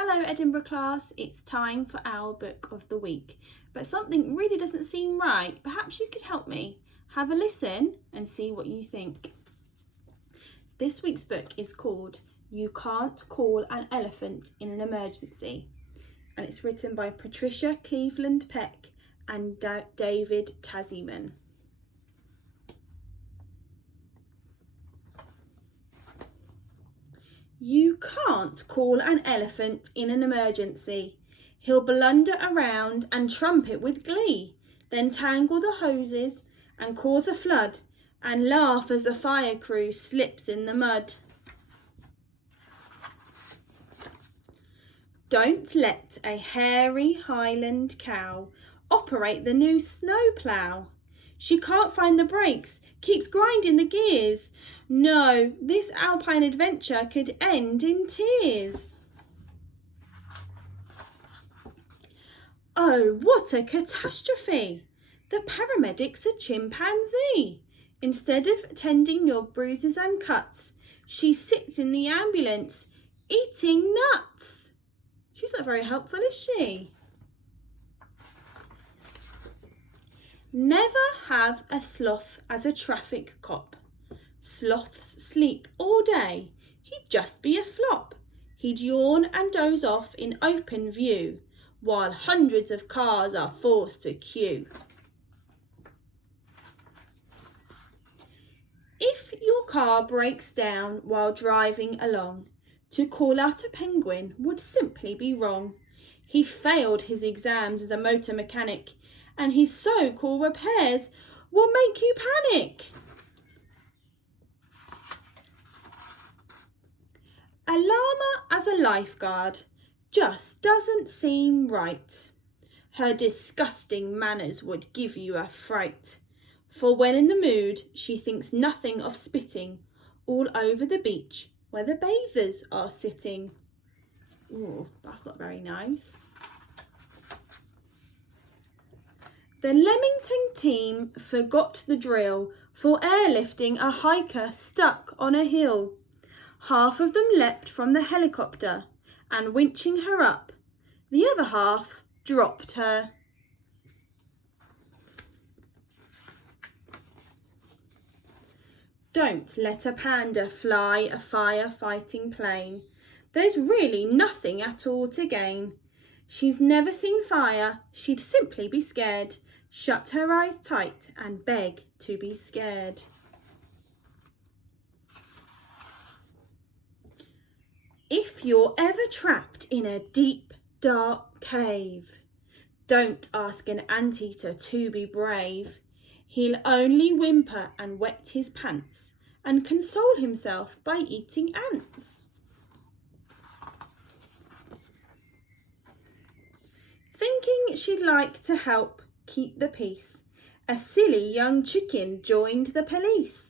Hello Edinburgh class, it's time for our book of the week, but something really doesn't seem right. Perhaps you could help me. Have a listen and see what you think. This week's book is called You Can't Call an Elephant in an Emergency, and it's written by Patricia Cleveland Peck and David Tasman. You can't call an elephant in an emergency. He'll blunder around and trumpet with glee, then tangle the hoses and cause a flood and laugh as the fire crew slips in the mud. Don't let a hairy Highland cow operate the new snowplough. She can't find the brakes, keeps grinding the gears. No, this alpine adventure could end in tears. Oh, what a catastrophe! The paramedic's a chimpanzee. Instead of tending your bruises and cuts, she sits in the ambulance eating nuts. She's not very helpful, is she? Never have a sloth as a traffic cop. Sloths sleep all day. He'd just be a flop. He'd yawn and doze off in open view, while hundreds of cars are forced to queue. If your car breaks down while driving along, to call out a penguin would simply be wrong. He failed his exams as a motor mechanic, and his so-called repairs will make you panic. A llama as a lifeguard just doesn't seem right. Her disgusting manners would give you a fright. For when in the mood, she thinks nothing of spitting all over the beach where the bathers are sitting. Ooh, that's not very nice. The Leamington team forgot the drill for airlifting a hiker stuck on a hill. Half of them leapt from the helicopter and winching her up, the other half dropped her. Don't let a panda fly a firefighting plane. There's really nothing at all to gain. She's never seen fire, she'd simply be scared. Shut her eyes tight and beg to be scared. If you're ever trapped in a deep, dark cave, don't ask an anteater to be brave. He'll only whimper and wet his pants and console himself by eating ants. Thinking she'd like to help keep the peace, a silly young chicken joined the police.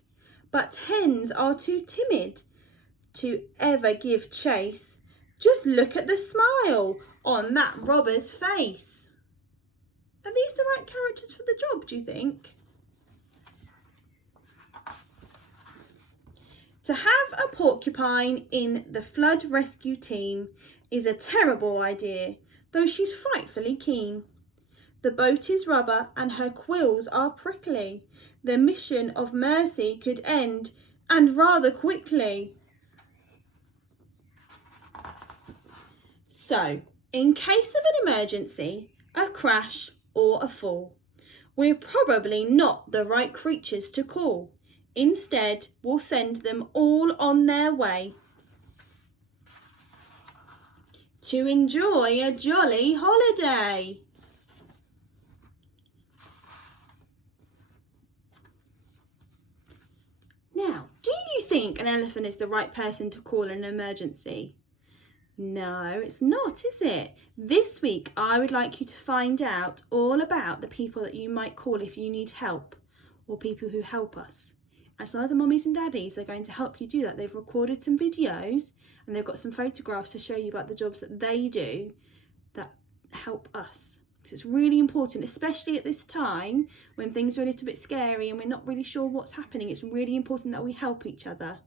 But hens are too timid to ever give chase. Just look at the smile on that robber's face. Are these the right characters for the job, do you think? To have a porcupine in the flood rescue team is a terrible idea, though she's frightfully keen. The boat is rubber and her quills are prickly. The mission of mercy could end, and rather quickly. So, in case of an emergency, a crash or a fall, we're probably not the right creatures to call. Instead, we'll send them all on their way to enjoy a jolly holiday. Now, do you think an elephant is the right person to call in an emergency? No, it's not, is it? This week, I would like you to find out all about the people that you might call if you need help, or people who help us. And some of the mummies and daddies are going to help you do that. They've recorded some videos and they've got some photographs to show you about the jobs that they do that help us. Because it's really important, especially at this time when things are a little bit scary and we're not really sure what's happening. It's really important that we help each other.